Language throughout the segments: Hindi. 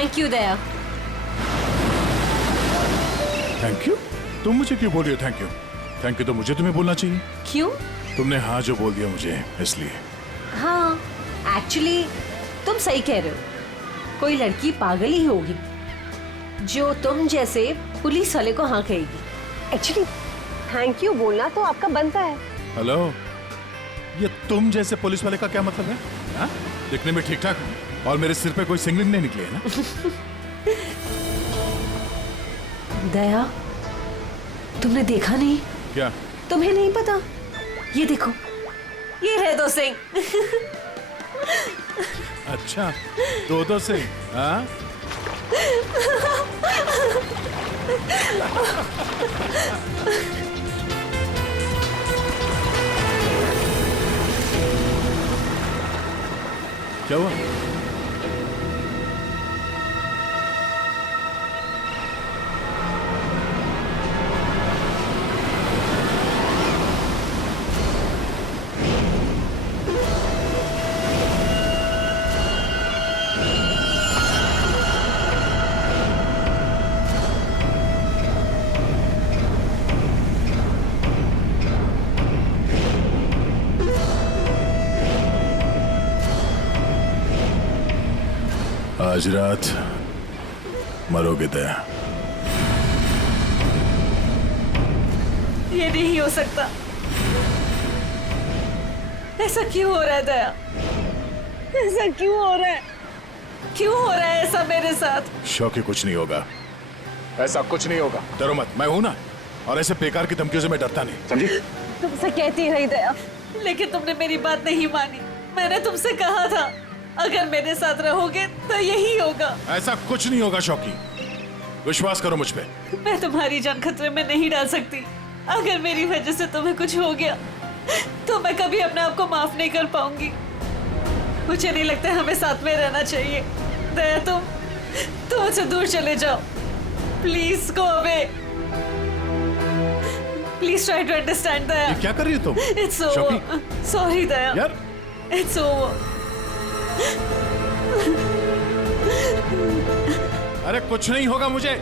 Thank you Daya. Thank you? तुम मुझे क्यों बोल रही हो थैंक यू? थैंक यू तो मुझे तुम्हें बोलना चाहिए। क्यों? तुमने हाँ जो बोल दिया मुझे इसलिए। हाँ, एक्चुअली तुम सही कह रहे हो। कोई लड़की पागल ही होगी जो तुम जैसे पुलिस वाले को हाँ कहेगी। एक्चुअली थैंक यू बोलना तो आपका बनता है। हेलो, ये तुम जैसे पुलिस वाले का क्या मतलब है? हाँ? दिखने में ठीक ठाक हूँ और मेरे सिर पे कोई सिंगलिंग नहीं निकली है ना? दया, तुमने देखा नहीं? क्या? तुम्हें नहीं पता? ये देखो, ये है दो सिंह। अच्छा, दो से? हाँ? क्या हुआ? आज रात मरोगे दया। ये नहीं हो सकता। ऐसा क्यों हो रहा है दया? ऐसा क्यों हो रहा है? क्यों हो रहा है ऐसा मेरे साथ? शौकी, कुछ नहीं होगा, ऐसा कुछ नहीं होगा। डरो मत, मैं हूं ना। और ऐसे बेकार की धमकियों से मैं डरता नहीं, समझी? तुमसे कहती रही दया, लेकिन तुमने मेरी बात नहीं मानी। मैंने तुमसे कहा था अगर मेरे साथ रहोगे तो यही होगा। ऐसा कुछ नहीं होगा शौकी, विश्वास करो मुझ पे। मैं तुम्हारी जान खतरे में नहीं डाल सकती। अगर मेरी वजह से तुम्हें कुछ हो गया तो मैं कभी अपने आप को माफ नहीं कर पाऊंगी। मुझे नहीं लगता हमें साथ में रहना चाहिए। दया, तुम मुझसे दूर चले जाओ। Please go away. Please try to understand Daya. ये क्या कर रही हो तुम? It's over. सॉरी दया। यार, इट्स ओवर। अरे कुछ नहीं होगा मुझे।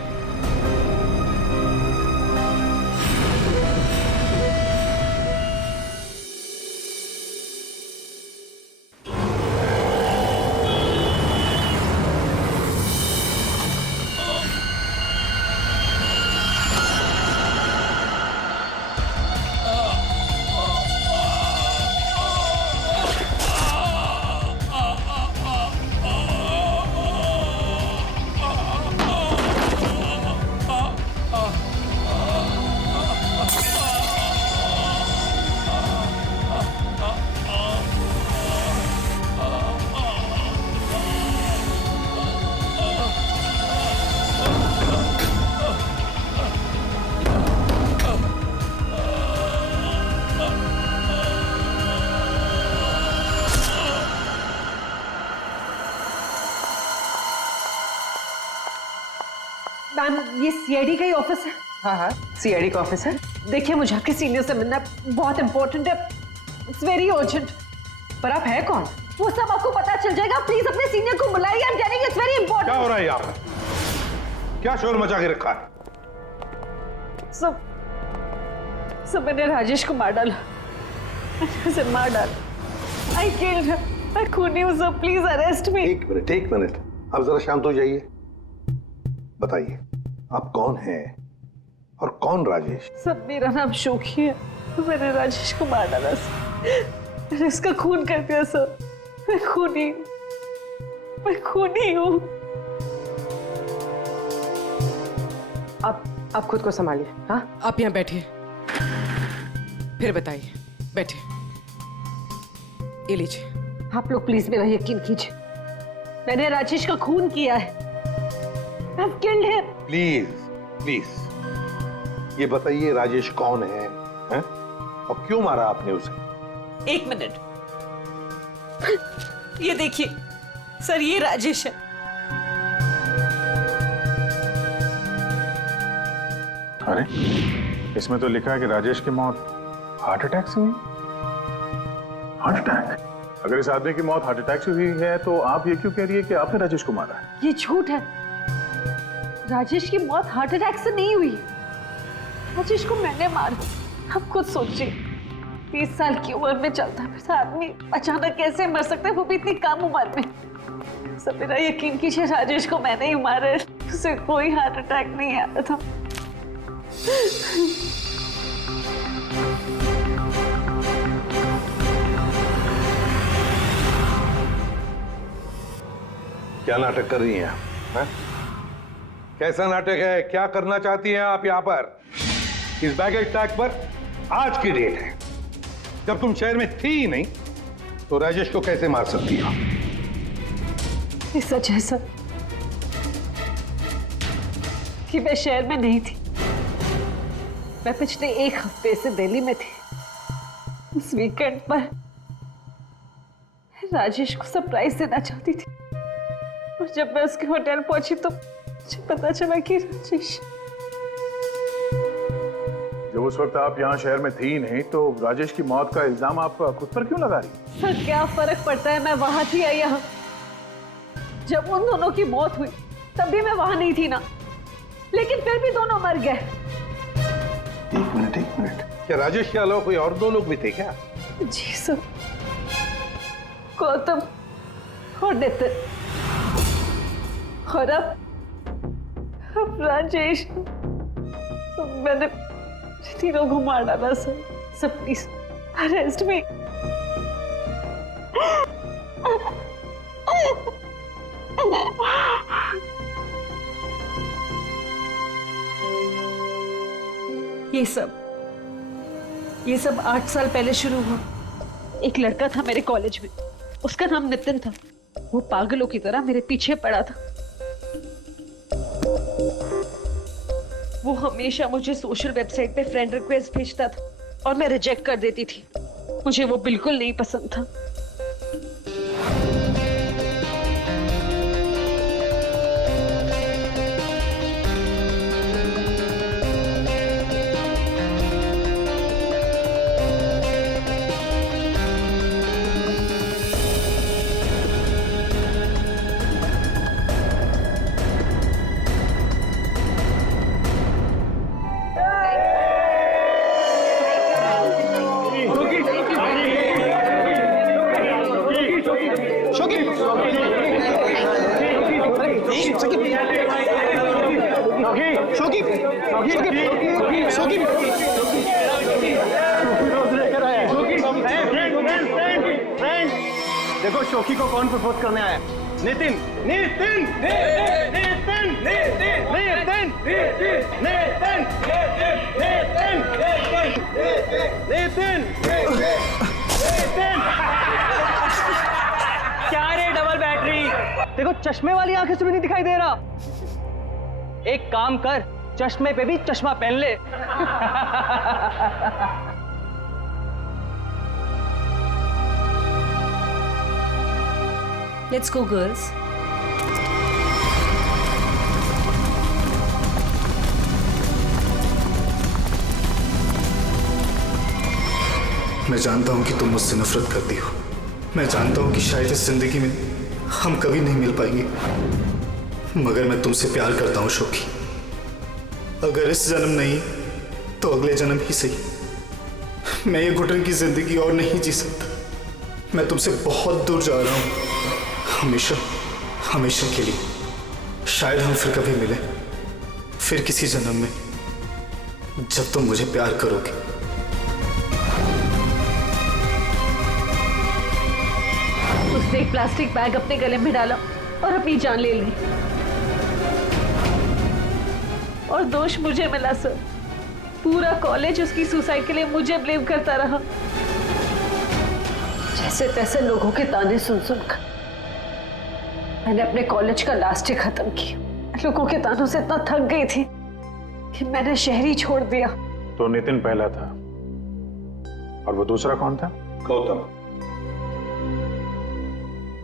मैम, ये सीआईडी का ही ऑफिस है। हाँ हाँ, सीआईडी का ऑफिस है। देखिए, मुझे आपके सीनियर से मिलना बहुत इंपॉर्टेंट है। It's very urgent. पर आप है कौन? वो सब आपको पता चल जाएगा। प्लीज अपने सीनियर को बुलाइए। I am telling it's very क्या इंपॉर्टेंट। हो रहा है यहाँ पर? क्या शोर मचा के रखा है? सब मैंने राजेश को मार डाला। मैंने उसे मार डाला। I killed him. मैं खूनी हूँ सर, प्लीज अरेस्ट मी। एक मिनट, आप जरा शांत हो जाइए। बताइए, आप कौन हैं और कौन राजेश? सब, मेरा नाम शोकी है। मैंने राजेश को मार डाला सर। मैंने इसका खून कर दिया सर। मैं खूनी हूँ। आप खुद को संभालिए। हाँ, आप यहाँ बैठिए, फिर बताइए। बैठिए, ये लीजिए। आप लोग प्लीज मेरा यकीन कीजिए। मैंने राजेश का खून किया है। I've killed him. प्लीज, ये बताइए राजेश कौन है? और क्यों मारा आपने उसे? एक मिनट, ये देखिए सर, ये राजेश है। अरे, इसमें तो लिखा है कि राजेश की मौत हार्ट अटैक से हुई। Heart attack? अगर इस आदमी की मौत हार्ट अटैक से हुई है तो आप ये क्यों कह रही है कि आपने राजेश को मारा है? ये झूठ है। राजेश की मौत हार्ट अटैक से नहीं हुई। राजेश को मैंने मारा। आप खुद सोचिए, 30 साल की उम्र में चलता फिरता आदमी अचानक कैसे मर सकता है, वो भी इतनी कम उम्र में। सब मेरा यकीन कीजिए, राजेश को मैंने ही मारा है। उसे कोई हार्ट अटैक नहीं आया था। क्या नाटक कर रही हैं आप? कैसा नाटक है? क्या करना चाहती हैं आप यहाँ पर? इस बैगेज टैग पर आज की डेट है। जब तुम शहर में थी ही नहीं तो राजेश को कैसे मार सकती हो? ये सच है सर कि मैं शहर में नहीं थी। मैं पिछले 1 हफ्ते से दिल्ली में थी। उस वीकेंड पर राजेश को सरप्राइज देना चाहती थी और जब मैं उसके होटल पहुंची तो मुझे पता चला कि राजेश। जब उस वक्त आप यहाँ शहर में थी नहीं तो राजेश की मौत का इल्जाम आप खुद पर क्यों लगा रही? सर क्या फर्क पड़ता है, मैं वहां थी या यहाँ। जब उन दोनों की मौत हुई तब भी मैं वहां नहीं थी ना, लेकिन फिर भी दोनों मर गए। एक मिनट, क्या राजेश के अलावा कोई और 2 लोग भी थे क्या? जी सर, गौतम और नितिन और अब राजेश। तो मैंने तीनों को मार डाला सर। सब प्लीज अरेस्ट मी। ये सब 8 साल पहले शुरू हुआ। एक लड़का था मेरे कॉलेज में, उसका नाम नितिन था। वो पागलों की तरह मेरे पीछे पड़ा था। वो हमेशा मुझे सोशल वेबसाइट पे फ्रेंड रिक्वेस्ट भेजता था और मैं रिजेक्ट कर देती थी। मुझे वो बिल्कुल नहीं पसंद था। देखो शोकी को कौन प्रपोज करने आया? नितिन। नितिन नितिन नितिन नितिन नितिन नितिन नितिन। क्या रे डबल बैटरी? देखो चश्मे वाली आंखें से भी नहीं दिखाई दे रहा। एक काम कर, चश्मे पे भी चश्मा पहन ले। Let's go, girls. मैं जानता हूं कि तुम मुझसे नफरत करती हो। मैं जानता हूं कि शायद इस जिंदगी में हम कभी नहीं मिल पाएंगे, मगर मैं तुमसे प्यार करता हूं शोकी। अगर इस जन्म नहीं तो अगले जन्म ही सही। मैं ये घुटन की जिंदगी और नहीं जी सकता। मैं तुमसे बहुत दूर जा रहा हूं, हमेशा हमेशा के लिए। शायद हम फिर कभी मिले, फिर किसी जन्म में, जब तुम मुझे प्यार करोगे। उसने एक प्लास्टिक बैग अपने गले में डाला और अपनी जान ले ली। और दोष मुझे मिला सर। पूरा कॉलेज उसकी सुसाइड के लिए मुझे ब्लेम करता रहा। जैसे तैसे लोगों के ताने सुन सुनकर मैंने अपने कॉलेज का लास्ट ईयर खत्म किया। लोगों के तानों से इतना थक गई थी कि मैंने शहर ही छोड़ दिया। तो नितिन पहला था और वो दूसरा कौन था? गौतम।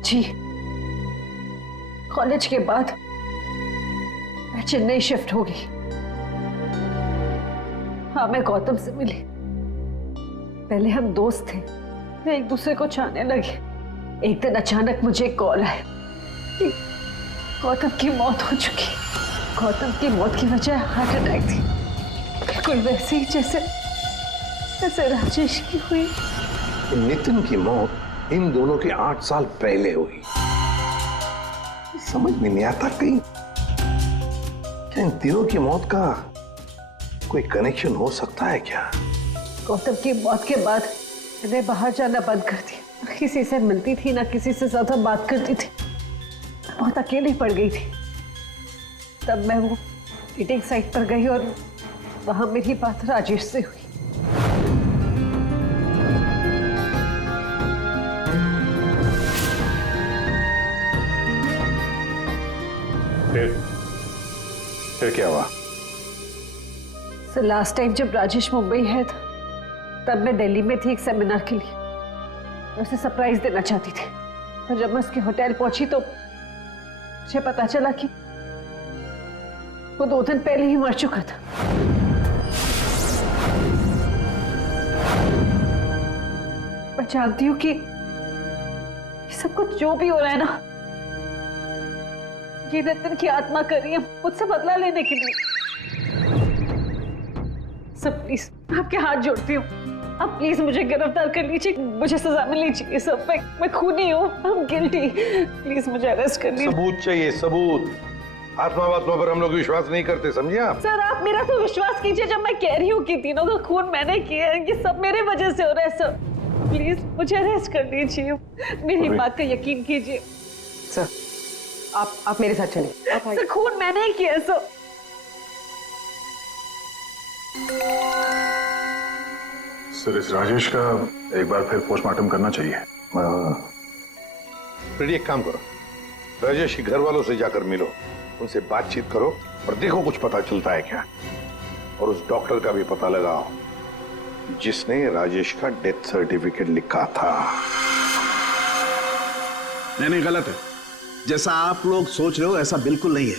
जी, कॉलेज के बाद मैं चेन्नई शिफ्ट हो गई। हाँ, मैं गौतम से मिली। पहले हम दोस्त थे, फिर एक दूसरे को चाहने लगे। एक दिन अचानक मुझे कॉल आया कि गौतम की मौत हो चुकी। गौतम की मौत की वजह हार्ट अटैक थी, बिल्कुल वैसे ही जैसे राजेश की हुई। नितिन की मौत इन दोनों की 8 साल पहले हुई। समझ में नहीं आता कहीं क्या इन तीनों की मौत का कोई कनेक्शन हो सकता है क्या? गौतम की मौत के बाद मैंने बाहर जाना बंद कर दिया। ना किसी से मिलती थी, ना किसी से ज्यादा बात करती थी। बहुत अकेली पड़ गई थी। तब मैं वो मीटिंग साइट पर गई और वहां मेरी बात राजेश से हुई। फिर क्या हुआ? सर लास्ट टाइम जब राजेश मुंबई है था, तब मैं दिल्ली में थी एक सेमिनार के लिए। मैं उसे सरप्राइज देना चाहती थी, पर जब मैं उसके होटल पहुंची तो मुझे पता चला कि वो 2 दिन पहले ही मर चुका था। मैं जानती हूँ कि सब कुछ जो भी हो रहा है ना, ये नितिन की आत्मा कर रही है मुझसे बदला लेने के लिए। सब प्लीज आपके हाथ जोड़ती हूँ, आप प्लीज मुझे गिरफ्तार कर लीजिए, मुझे सजा मिलनी चाहिए। सब मैं खूनी हूँ, I'm guilty। प्लीज मुझे अरेस्ट कर लीजिए। सबूत चाहिए, सबूत। आत्मा पर हम लोग विश्वास नहीं करते, समझे आप? सर आप मेरा तो विश्वास कीजिए जब मैं कह रही हूँ कि तीनों का खून मैंने किया है। ये सब मेरे वजह से हो रहा है सर। प्लीज मुझे अरेस्ट कर लीजिए, मेरी बात का यकीन कीजिए। सर आप मेरे साथ चलिए। आप आइए। सर खून मैंने ही किया है सर। सर इस राजेश का एक बार फिर पोस्टमार्टम करना चाहिए। फिर एक काम करो, राजेश के घर वालों से जाकर मिलो, उनसे बातचीत करो और देखो कुछ पता चलता है क्या। और उस डॉक्टर का भी पता लगाओ जिसने राजेश का डेथ सर्टिफिकेट लिखा था। नहीं गलत है। जैसा आप लोग सोच रहे हो ऐसा बिल्कुल नहीं है।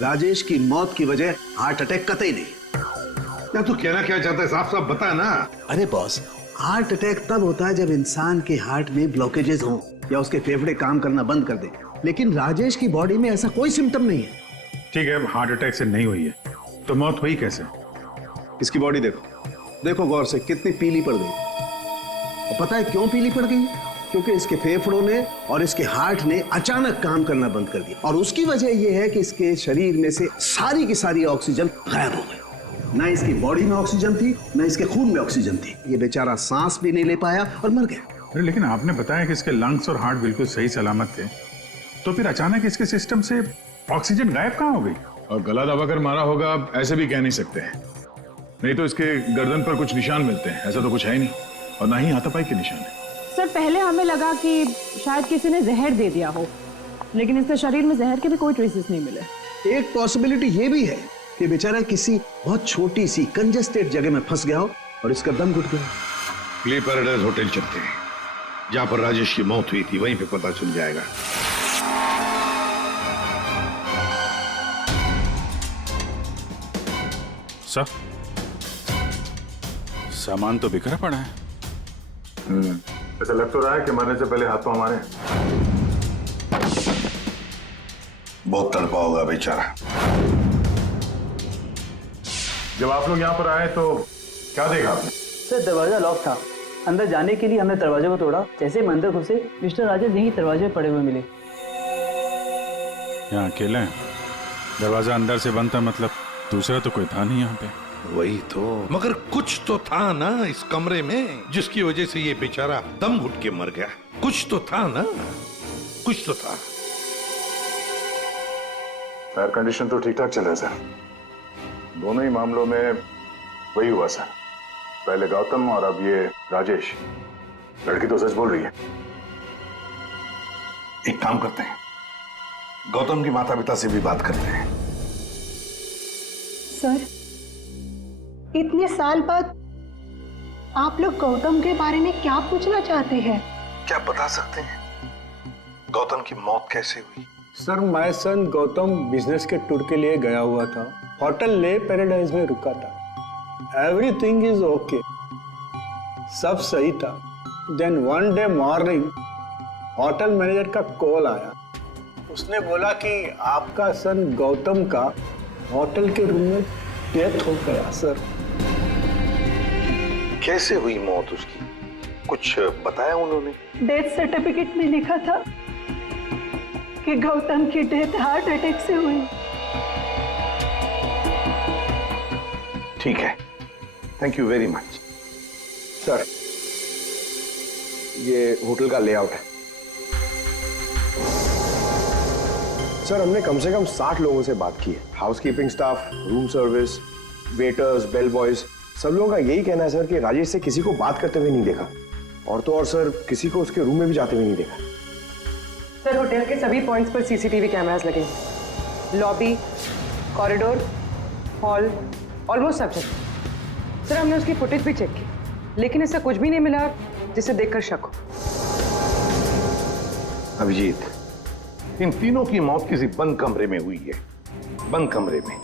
राजेश की मौत की वजह हार्ट अटैक कतई नहीं। या तू कहना क्या चाहता है? साफ साफ बता ना। अरे बॉस, हार्ट अटैक तब होता है जब इंसान के हार्ट में ब्लॉकेजेस हों या उसके फेफड़े काम करना बंद कर दे। लेकिन राजेश की बॉडी में ऐसा कोई सिम्टम नहीं है। ठीक है, हार्ट अटैक से नहीं हुई है तो मौत हुई कैसे? इसकी बॉडी देखो गौर से, कितनी पीली पड़ गई। और पता है क्यों पीली पड़ गई? क्योंकि इसके फेफड़ों ने और इसके हार्ट ने अचानक काम करना बंद कर दिया। और उसकी वजह यह है कि इसके शरीर में से सारी की सारी ऑक्सीजन गायब हो गई। ना इसकी बॉडी में ऑक्सीजन थी, ना इसके खून में ऑक्सीजन थी। ये बेचारा सांस भी नहीं ले पाया और मर गया। अरे लेकिन आपने बताया कि इसके लंग्स और हार्ट बिल्कुल सही सलामत थे, तो फिर अचानक इसके सिस्टम से ऑक्सीजन गायब कहाँ हो गई? और गला दबाकर मारा होगा ऐसे भी कह नहीं सकते हैं। नहीं तो इसके गर्दन पर कुछ निशान मिलते हैं, ऐसा तो कुछ है ही नहीं, और ना ही हाथापाई के निशान है। सर पहले हमें लगा कि शायद किसी ने जहर दे दिया हो, लेकिन इसके शरीर में जहर के भी कोई ट्रेसेस नहीं मिले। एक पॉसिबिलिटी ये भी है कि बेचारा किसी बहुत छोटी सी कंजेस्टेड जगह में फंस गया हो और इसका दम घुट गया। प्ले पैराडाइज होटल चलते हैं, जहां पर राजेश की मौत हुई थी, वहीं पे पता चल जाएगा। सर सामान तो बिखरा पड़ा है। ऐसा लग तो रहा है कि मरने से पहले हाथ पांव मारे। बहुत तड़पा होगा बेचारा। जब आप लोग यहाँ पर आए तो क्या देखा आपने? सर दरवाजा लॉक था। अंदर जाने के लिए हमने दरवाजे को तोड़ा। जैसे ही हम अंदर घुसे, मिस्टर राजेश यहीं दरवाजे पे पड़े हुए मिले। यहाँ अकेले हैं, दरवाजा अंदर से बंद था, मतलब दूसरा तो कोई था नहीं यहाँ पे। वही तो, मगर कुछ तो था ना इस कमरे में जिसकी वजह से ये बेचारा दम घुट के मर गया। कुछ तो था ना, कुछ तो था। फायर कंडीशन तो ठीक ठाक चल रहा है सर। दोनों ही मामलों में वही हुआ सर, पहले गौतम और अब ये राजेश। लड़की तो सच बोल रही है। एक काम करते हैं, गौतम के माता पिता से भी बात करते हैं। सर इतने साल बाद आप लोग गौतम के बारे में क्या पूछना चाहते हैं? क्या बता सकते हैं गौतम की मौत कैसे हुई? Sir my son Gautam business के टूर के लिए गया हुआ था, होटल ले पैराडाइज में रुका था। एवरीथिंग इज ओके, सब सही था। Then one day morning hotel manager का कॉल आया। उसने बोला कि आपका सन गौतम का होटल के रूम में डेथ हो गया सर। कैसे हुई मौत उसकी? कुछ बताया उन्होंने? डेथ सर्टिफिकेट में लिखा था कि गौतम की डेथ हार्ट अटैक से हुई। ठीक है, thank you very much. Sir, ये होटल का लेआउट है। सर, हमने कम से कम 60 लोगों से बात की है। Housekeeping staff, room service, waiters, bell boys, सब लोगों का यही कहना है सर कि राजेश से किसी को बात करते हुए नहीं देखा, और तो और सर किसी को उसके रूम में भी जाते हुए नहीं देखा। सर, होटल के सभी पॉइंट्स पर सीसीटीवी कैमरास लगे हैं। लॉबी, कॉरिडोर, हॉल, ऑलमोस्ट सब जगह। सर, हमने उसकी फुटेज भी चेक की, लेकिन ऐसा कुछ भी नहीं मिला जिसे देखकर शक हो। अभिजीत, इन तीनों की मौत किसी बंद कमरे में हुई है। बंद कमरे में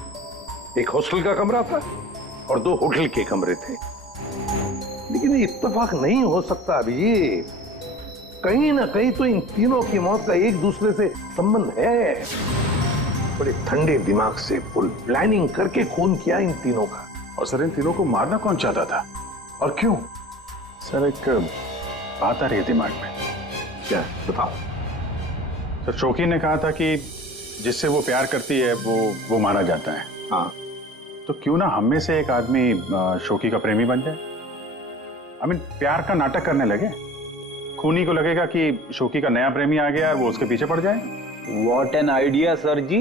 एक हॉस्टल का कमरा था और 2 होटल के कमरे थे। लेकिन ये इत्तेफाक नहीं हो सकता अभिजीत। कहीं ना कहीं तो इन तीनों की मौत का एक दूसरे से संबंध है। बड़े ठंडे दिमाग से फुल प्लानिंग करके खून किया इन तीनों का। और सर, इन तीनों को मारना कौन चाहता था और क्यों? सर, एक बात आ रही है दिमाग में। क्या? बताओ। सर, शोकी ने कहा था कि जिससे वो प्यार करती है वो मारा जाता है। हाँ, तो क्यों ना हम में से एक आदमी शोकी का प्रेमी बन जाए। प्यार का नाटक करने लगे। खूनी को लगेगा कि शोकी का नया प्रेमी आ गया और वो उसके पीछे पड़ जाए। व्हाट एन आइडिया सर जी।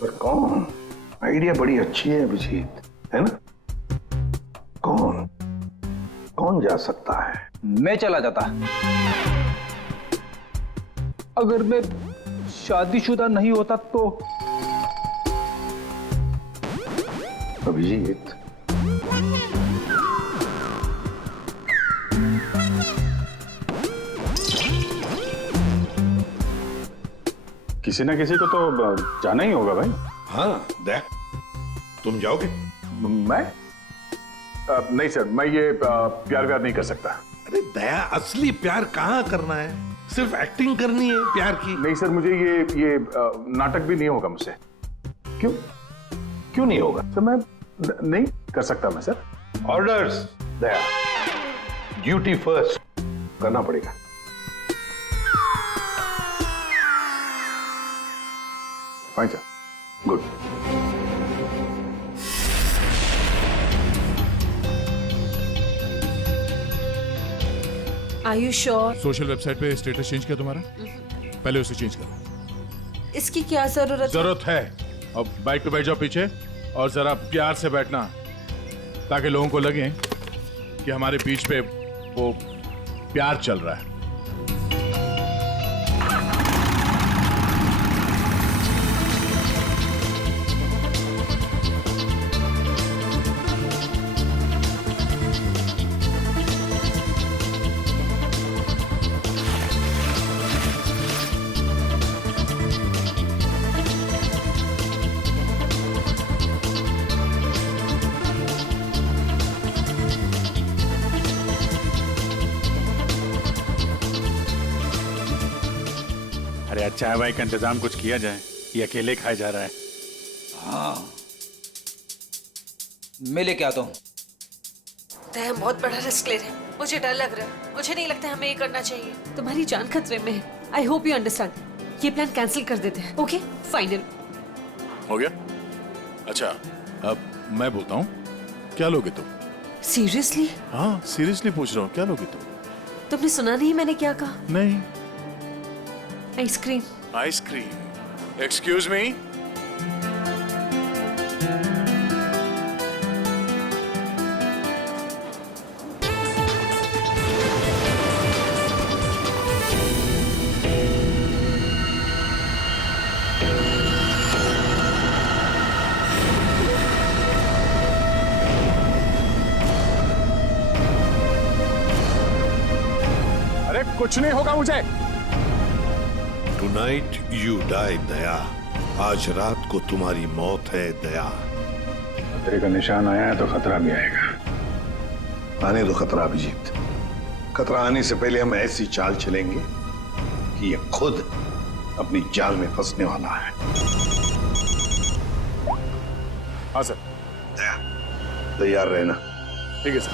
पर कौन? आइडिया बड़ी अच्छी है अभिजीत, है ना? कौन जा सकता है? मैं चला जाता। अगर मैं शादीशुदा नहीं होता तो। अभिजीत, किसी ना किसी को तो जाना ही होगा भाई। हाँ दया, तुम जाओगे? मैं? नहीं सर, मैं ये प्यार व्यार नहीं कर सकता। अरे दया, असली प्यार कहाँ करना है? सिर्फ एक्टिंग करनी है प्यार की। नहीं सर, मुझे ये नाटक भी नहीं होगा मुझसे। क्यों नहीं होगा? सर, मैं नहीं कर सकता मैं सर। ऑर्डर्स दया, ड्यूटी फर्स्ट करना पड़ेगा। Fine sir, good. Are you sure? Social website पे स्टेटस चेंज किया तुम्हारा? पहले उसे चेंज करो। इसकी क्या जरूरत है? अब बाइक पे बैठ जाओ पीछे और जरा प्यार से बैठना, ताकि लोगों को लगे कि हमारे बीच पे वो प्यार चल रहा है। अरे चाय वाय का इंतजाम कुछ किया जाए, ये अकेले खाया जा रहा है। हाँ, मैं लेके आता हूँ। हम बहुत बड़ा रिस्क ले रहे हैं। मुझे डर लग रहा है। मुझे नहीं लगता हमें ये करना चाहिए। तुम्हारी जान खतरे में है। I hope you understand. ये प्लान कैंसिल कर देते हैं। ओके, फाइनल हो गया? अच्छा, अब मैं बोलता हूँ, क्या लोगे तुम? सीरियसली? हाँ, सीरियसली पूछ रहा हूँ, क्या लोगे तुम? तुमने सुना नहीं मैंने क्या कहा? नहीं। आइसक्रीम। आइसक्रीम? Excuse me? अरे कुछ नहीं होगा मुझे। टुनाइट यू डाई दया। आज रात को तुम्हारी मौत है दया। खतरे का निशान आया है तो खतरा भी आएगा। आने दो खतरा अभिजीत। खतरा आने से पहले हम ऐसी चाल चलेंगे कि ये खुद अपनी जाल में फंसने वाला है। हाँ सर। तैयार रहना। ठीक है सर।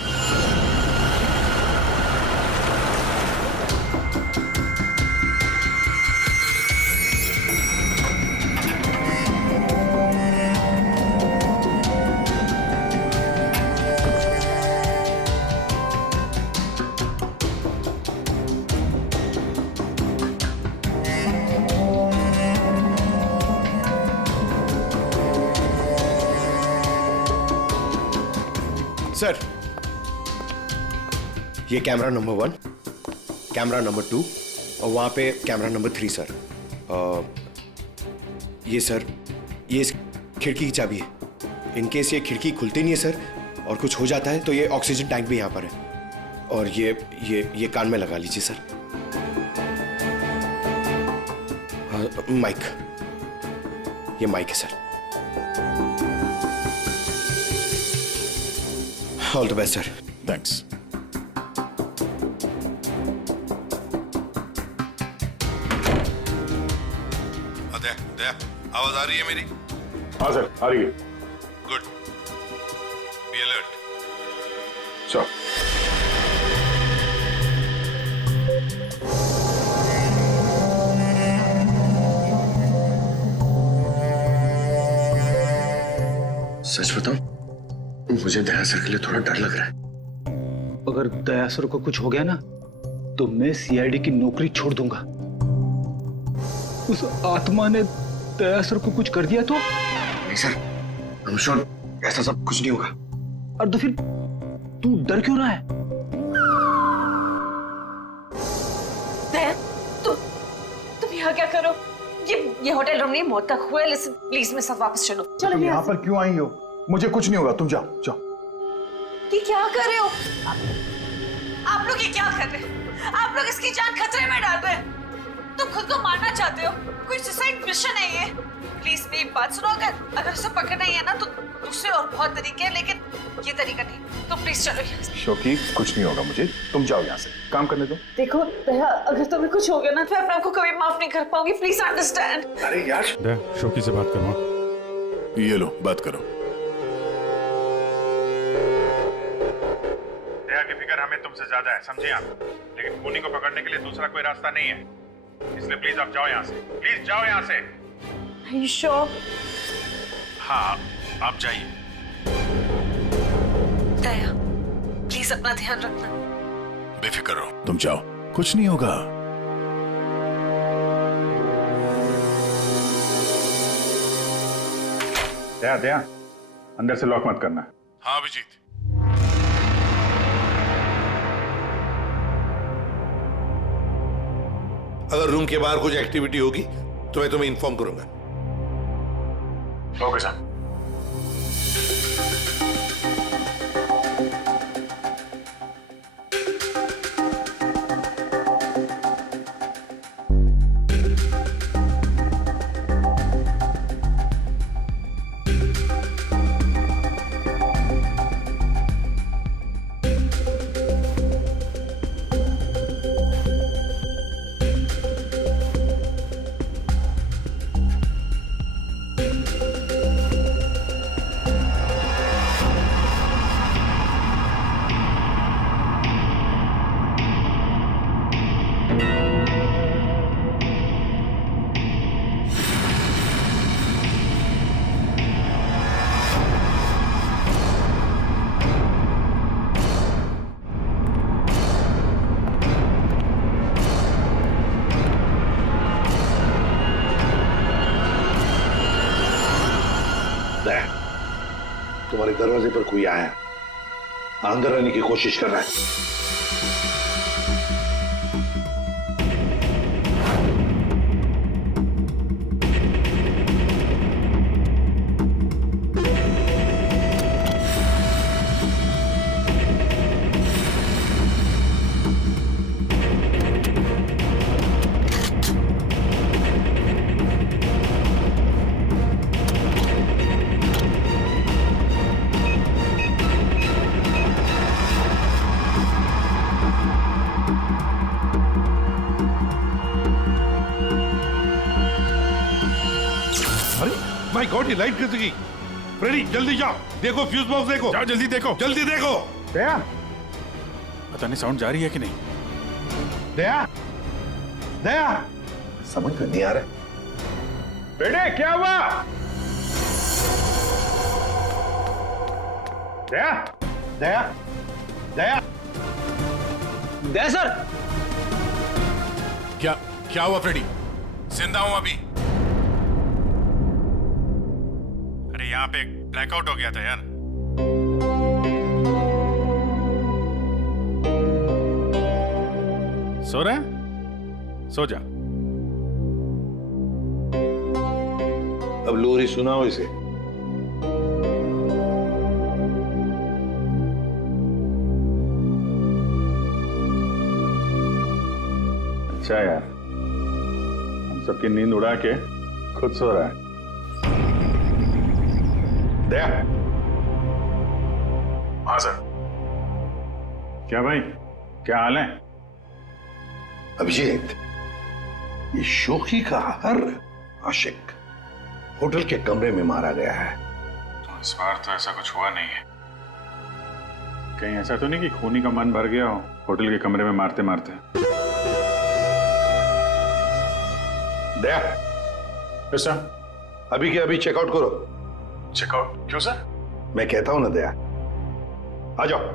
सर, ये कैमरा नंबर 1, कैमरा नंबर 2 और वहां पे कैमरा नंबर 3 सर। ये सर, ये इस खिड़की की चाबी है। इन केस ये खिड़की खुलती नहीं है सर और कुछ हो जाता है तो ये ऑक्सीजन टैंक भी यहाँ पर है। और ये कान में लगा लीजिए सर। माइक, ये माइक है sir. All the best sir. Thanks. Daya, आवाज आ रही है मेरी? हाँ सर, आ रही है। गुड। Be alert. श्योर। सच बताऊं, मुझे दया सर के लिए थोड़ा डर लग रहा है। अगर दया सर को कुछ हो गया ना तो मैं सीआईडी की नौकरी छोड़ दूंगा। उस आत्मा ने दया सर को कुछ कर दिया तो? नहीं सर, I'm sure ऐसा सब कुछ नहीं होगा। और तो फिर तू डर क्यों रहा है? दया, तुम यहाँ क्या करो? ये होटल रूम नहीं, मौत का कुआं है। लिसन प्लीज, मेरे साथ वापस चलो। चलो तुम यहाँ पर क्यों आई हो? मुझे कुछ नहीं होगा, तुम जाओ जाओ। ये क्या कर रहे हो आप लोग? ये क्या कर रहे हो आप लोग? इसकी जान खतरे में डाल रहे हैं। तुम खुद को मारना चाहते हो? कोई सुसाइड मिशन है ये? प्लीज मेरी बात सुनो। अगर उसे पकड़ना ही है ना तो दूसरे और बहुत तरीके हैं, लेकिन ये तरीका नहीं। तो प्लीज चलो यहाँ से। शोकी, कुछ नहीं होगा मुझे, तुम जाओ यहाँ से, काम करने दो। देखो दया, अगर तुम्हें कुछ हो गया ना तो मैं अपने आप को कभी माफ नहीं कर पाऊंगी। Please understand. अरे यार, दया, शोकी से बात करो। ये लो, बात करो। दया की फिक्र हमें तुमसे ज्यादा है, समझे आप? लेकिन खूनी को पकड़ने के लिए दूसरा कोई रास्ता नहीं है, इसलिए प्लीज आप जाओ यहाँ से। प्लीज जाओ यहाँ से। Are you sure? हाँ, आप जाइए। दया, प्लीज अपना ध्यान रखना। बेफिक्र रहो, तुम जाओ, कुछ नहीं होगा। दया, दया, अंदर से लॉक मत करना। हाँ अभिजीत। अगर रूम के बाहर कुछ एक्टिविटी होगी तो मैं तुम्हें इन्फॉर्म करूंगा। Okay sir. तुम्हारे दरवाजे पर कोई आया, अंदर आने की कोशिश कर रहा है। माय गॉड, ये लाइट कैसे गई? फ्रेडी जल्दी जाओ, देखो फ्यूज बॉक्स देखो। जाओ जल्दी देखो। जल्दी देखो। दया, पता नहीं साउंड जा रही है कि नहीं। दया, दया, समझ में नहीं आ रहा। बेटे क्या हुआ? दया, दया, दया, दया सर। क्या हुआ फ्रेडी? जिंदा हूं अभी। अरे यहाँ पे ब्लैकआउट हो गया था यार। सो रहा है? सो जा। अब लोरी सुनाओ इसे। अच्छा यार, हम सबकी नींद उड़ा के खुद सो रहा है। दया। हाँ सर। क्या भाई, क्या हाल है? अभिजीत, ये शोखी का हर आशिक होटल के कमरे में मारा गया है। तो इस बार तो ऐसा कुछ हुआ नहीं है। कहीं ऐसा तो नहीं कि खूनी का मन भर गया हो होटल के कमरे में मारते मारते? दया, सर, अभी के अभी चेकआउट करो। चेकआउट? क्यों सर? मैं कहता हूं ना दया, आ जाओ।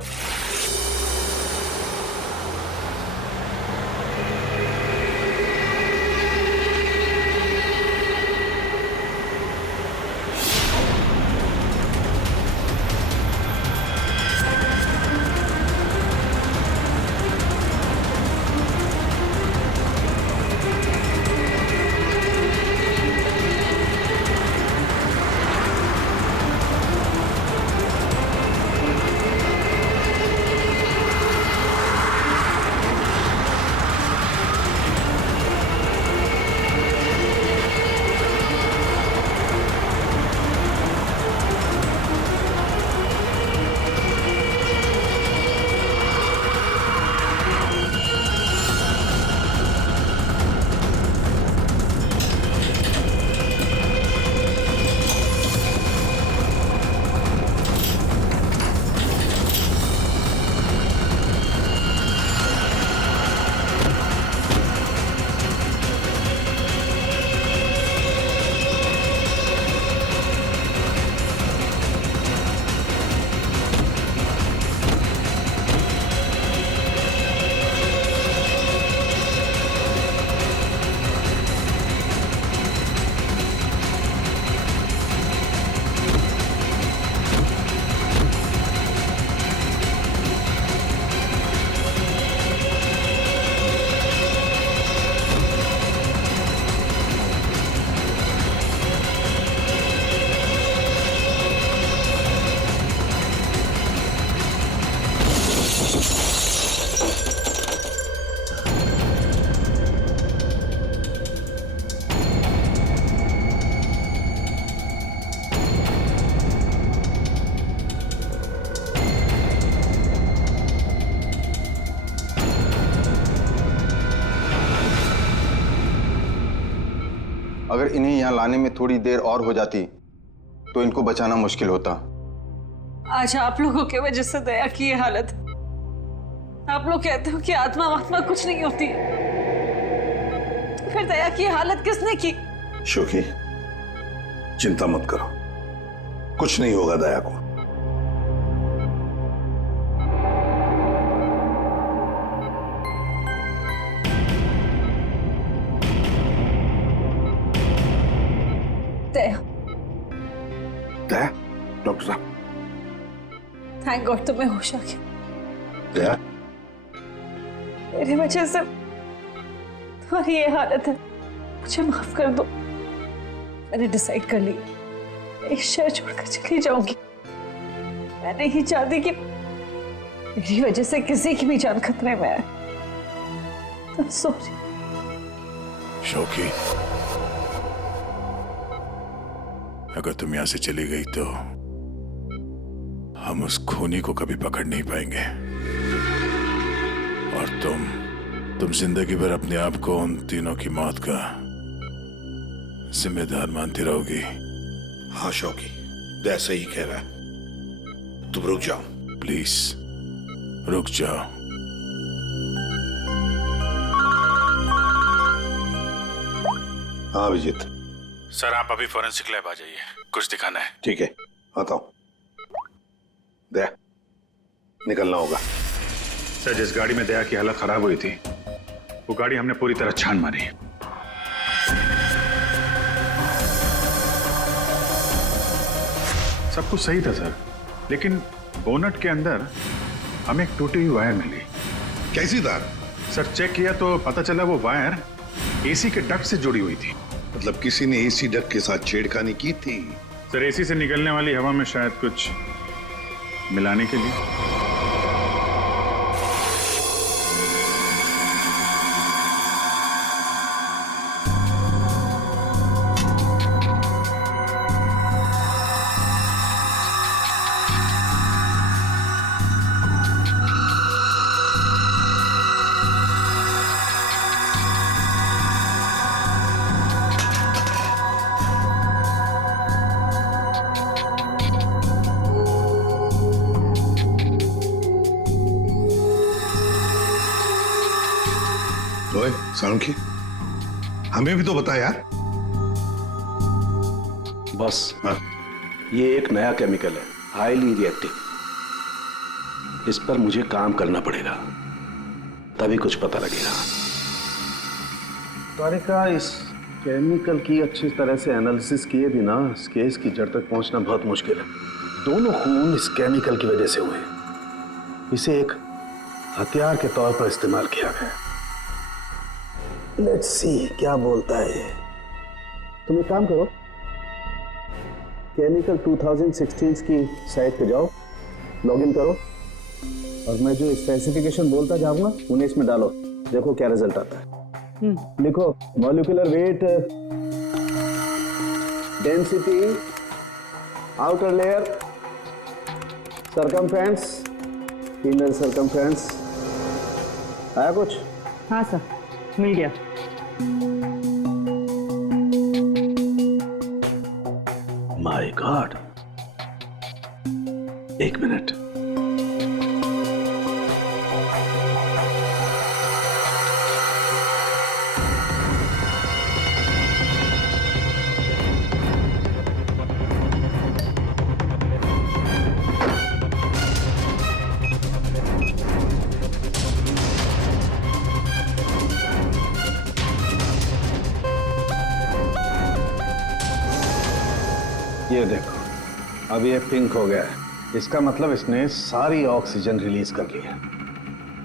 अगर इन्हें यहाँ लाने में थोड़ी देर और हो जाती तो इनको बचाना मुश्किल होता। आज आप लोगों की वजह से दया की ये हालत। आप लोग कहते हो कि आत्मा वात्मा कुछ नहीं होती, फिर दया की हालत किसने की? शोखी, चिंता मत करो, कुछ नहीं होगा दया को। दया, दया, डॉक्टर साहब। थैंक गॉड तुम्हें होश आ गया। दया, मेरी वजह से तुम्हारी ये हालत है, मुझे माफ कर दो। मैंने डिसाइड कर लिया, इस शहर छोड़कर चली जाऊंगी। मैं नहीं चाहती कि मेरी वजह से किसी की भी जान खतरे में आए। तुम सोच। शोखी, अगर तुम यहां से चली गई तो हम उस खूनी को कभी पकड़ नहीं पाएंगे, और तुम जिंदगी भर अपने आप को उन तीनों की मौत का जिम्मेदार मानती रहोगी। हाँ शौकी, दया सही कह रहा है। तुम रुक जाओ प्लीज, रुक जाओ। हाँ अभिजीत। सर आप अभी फॉरेंसिक लैब आ जाइए, कुछ दिखाना है। ठीक है, आता हूं। दया, निकलना होगा। सर जिस गाड़ी में दया की हालत खराब हुई थी, वो गाड़ी हमने पूरी तरह छान मारी। सब कुछ सही था सर, लेकिन बोनट के अंदर हमें एक टूटी हुई वायर मिली। कैसी तार? सर चेक किया तो पता चला वो वायर एसी के डक्ट से जुड़ी हुई थी। मतलब किसी ने एसी डक्ट के साथ छेड़खानी की थी? सर एसी से निकलने वाली हवा में शायद कुछ मिलाने के लिए। ओए सालुंखी, हमें भी तो बता यार। बस ये एक नया केमिकल है, हाईली रिएक्टिव। इस पर मुझे काम करना पड़ेगा, तभी कुछ पता लगेगा। तारिका, इस केमिकल की अच्छी तरह से एनालिसिस किए बिना इस केस की जड़ तक पहुंचना बहुत मुश्किल है। दोनों खून इस केमिकल की वजह से हुए। इसे एक हथियार के तौर पर इस्तेमाल किया गया। लेट्स सी क्या बोलता है। तुम एक काम करो, केमिकल 2016 की साइट पे जाओ, लॉगिन करो और मैं जो स्पेसिफिकेशन बोलता जाऊंगा उन्हें इसमें डालो, देखो क्या रिजल्ट आता है। लिखो molecular weight, density, outer layer, circumference, inner circumference. आया कुछ? हाँ सर, मिल गया। माय गॉड, एक मिनट। ये देखो, अब ये पिंक हो गया है। इसका मतलब इसने सारी ऑक्सीजन रिलीज कर ली है।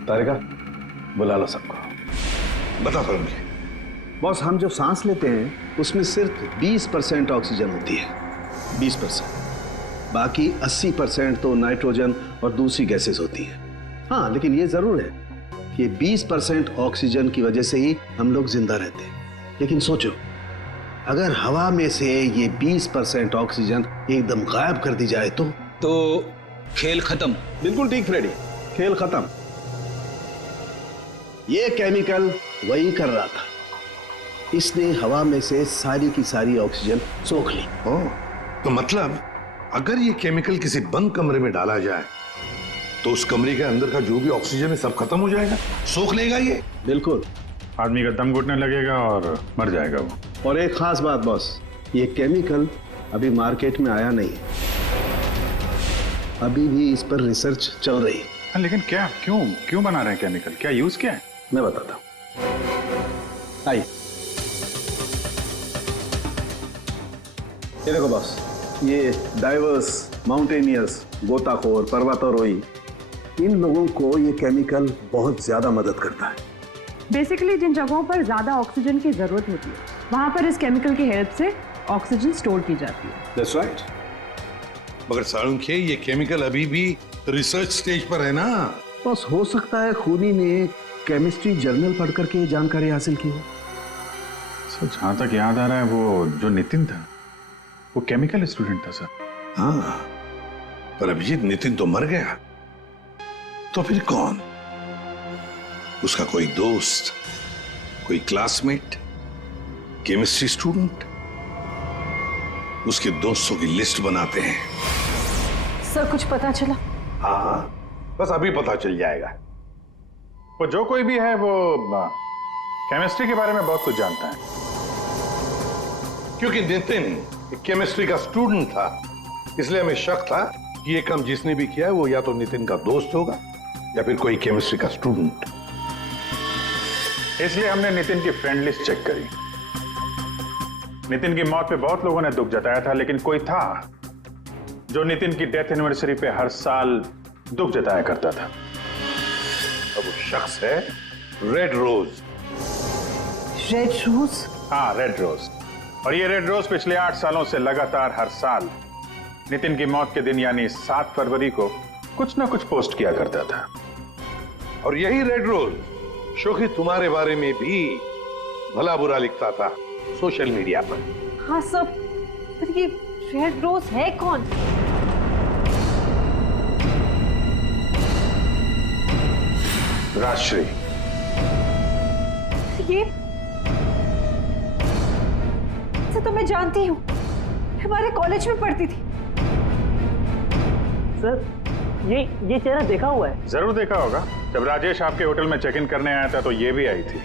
तारिका, बुला लो सबको। बता करूंगी। बॉस, हम जो सांस लेते हैं उसमें सिर्फ 20% ऑक्सीजन होती है, 20%। बाकी 80% तो नाइट्रोजन और दूसरी गैसेस होती है। हाँ, लेकिन ये जरूर है कि 20% ऑक्सीजन की वजह से ही हम लोग जिंदा रहते हैं। लेकिन सोचो, अगर हवा में से ये 20% ऑक्सीजन एकदम गायब कर दी जाए तो खेल खत्म। बिल्कुल ठीक फ्रेडी, खेल खत्म। ये केमिकल वही कर रहा था। इसने हवा में से सारी की सारी ऑक्सीजन सोख ली। तो मतलब अगर ये केमिकल किसी बंद कमरे में डाला जाए तो उस कमरे के अंदर का जो भी ऑक्सीजन है सब खत्म हो जाएगा, सोख लेगा ये। बिल्कुल, आदमी का दम घुटने लगेगा और मर जाएगा वो। और एक खास बात बॉस, ये केमिकल अभी मार्केट में आया नहीं है, अभी भी इस पर रिसर्च चल रही है। हाँ, लेकिन क्या, क्यों बना रहे हैं केमिकल? क्या यूज क्या है? मैं बताता हूं। आइए, ये देखो बॉस, ये डाइवर्स, माउंटेनियर्स, गोताखोर, पर्वतारोही, इन लोगों को ये केमिकल बहुत ज्यादा मदद करता है। बेसिकली जिन जगहों पर ज्यादा ऑक्सीजन की जरूरत होती है वहां पर इस केमिकल की हेल्प से ऑक्सीजन स्टोर की जाती है। That's right. मगर सालुंखे, ये केमिकल अभी भी रिसर्च स्टेज पर है ना। बस हो सकता है खूनी ने केमिस्ट्री जर्नल पढ़ करके ये जानकारी हासिल की हो। सर जहां तक याद आ रहा है वो जो नितिन था वो केमिकल स्टूडेंट था सर। हाँ, पर अभिजीत, नितिन तो मर गया, तो फिर कौन? उसका कोई दोस्त, कोई क्लासमेट, केमिस्ट्री स्टूडेंट? उसके दोस्तों की लिस्ट बनाते हैं। सर कुछ पता चला? हाँ, बस अभी पता चल जाएगा। वो जो कोई भी है वो केमिस्ट्री के बारे में बहुत कुछ जानता है। क्योंकि नितिन केमिस्ट्री का स्टूडेंट था, इसलिए हमें शक था कि ये काम जिसने भी किया है वो या तो नितिन का दोस्त होगा या फिर कोई केमिस्ट्री का स्टूडेंट। इसलिए हमने नितिन की फ्रेंड लिस्ट चेक करी। नितिन की मौत पे बहुत लोगों ने दुख जताया था, लेकिन कोई था जो नितिन की डेथ एनिवर्सरी पे हर साल दुख जताया करता था। अब वो शख्स है रेड रोज। Red rose? हाँ, रेड रोज। और ये रेड रोज पिछले 8 सालों से लगातार हर साल नितिन की मौत के दिन यानी 7 फरवरी को कुछ ना कुछ पोस्ट किया करता था। और यही रेड रोज शोखी तुम्हारे बारे में भी भला बुरा लिखता था सोशल मीडिया पर। हाँ सब, पर ये रेड रोज है कौन? राजश्री। ये तो मैं जानती हूँ, हमारे कॉलेज में पढ़ती थी। सर ये चेहरा देखा हुआ है। जरूर देखा होगा। जब राजेश आपके होटल में चेक इन करने आया था तो ये भी आई थी,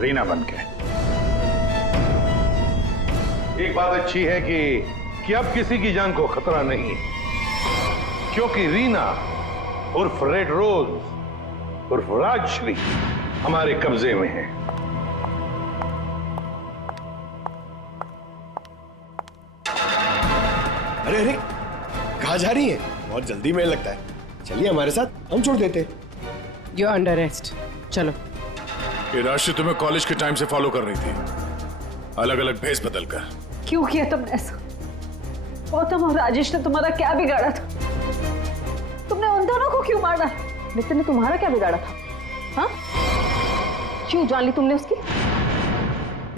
रीना बनके। एक बात अच्छी है कि अब किसी की जान को खतरा नहीं है, क्योंकि रीना उर्फ रेड रोज उर्फ राजश्री हमारे कब्जे में है। अरे अरे, कहाँ जा रही है? बहुत जल्दी में लगता है। चलिए हमारे साथ, हम छोड़ देते। You're under arrest. चलो। ये राशि तुम्हें कॉलेज के टाइम से फॉलो कर रही थी, अलग अलग भेस बदल कर। क्यों किया तुमने ऐसा? गौतम और राजेश ने तुम्हारा क्या बिगाड़ा था? तुमने उन दोनों को क्यों मारा? नितिन ने तुम्हारा क्या बिगाड़ा था? हाँ? क्यों जान ली तुमने उसकी?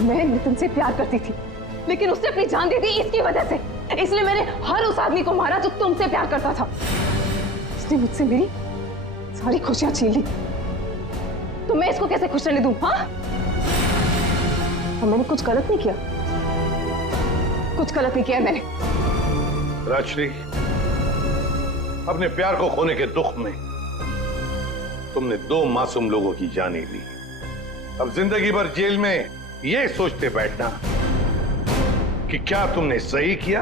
मैं नितिन से प्यार करती थी, लेकिन उसने अपनी जान दे दी इसकी वजह से। इसलिए मैंने हर उस आदमी को मारा जो तुमसे प्यार करता था। उसने मुझसे मेरी सारी खुशियां छीन ली, तो मैं इसको कैसे खुश रहने दूं? हाँ? और मैंने कुछ गलत नहीं किया, कुछ गलत नहीं किया मैंने। राजश्री, अपने प्यार को खोने के दुख में तुमने 2 मासूम लोगों की जानें ली। अब जिंदगी भर जेल में ये सोचते बैठना कि क्या तुमने सही किया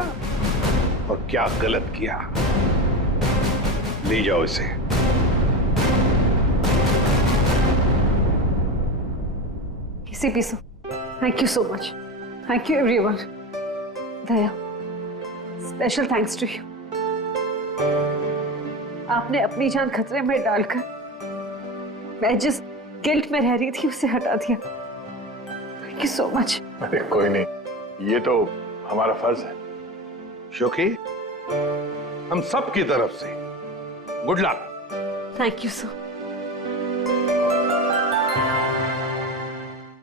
और क्या गलत किया। ले जाओ इसे। इसी पीसो। Thank you so much. Thank you everyone. Daya, special thanks to you. आपने अपनी जान खतरे में डालकर मैं जिस गिल्ट में रह रही थी उसे हटा दिया। Thank you so much. अरे कोई नहीं, ये तो हमारा फर्ज है। शोकी, हम सब की तरफ से good luck. Thank you so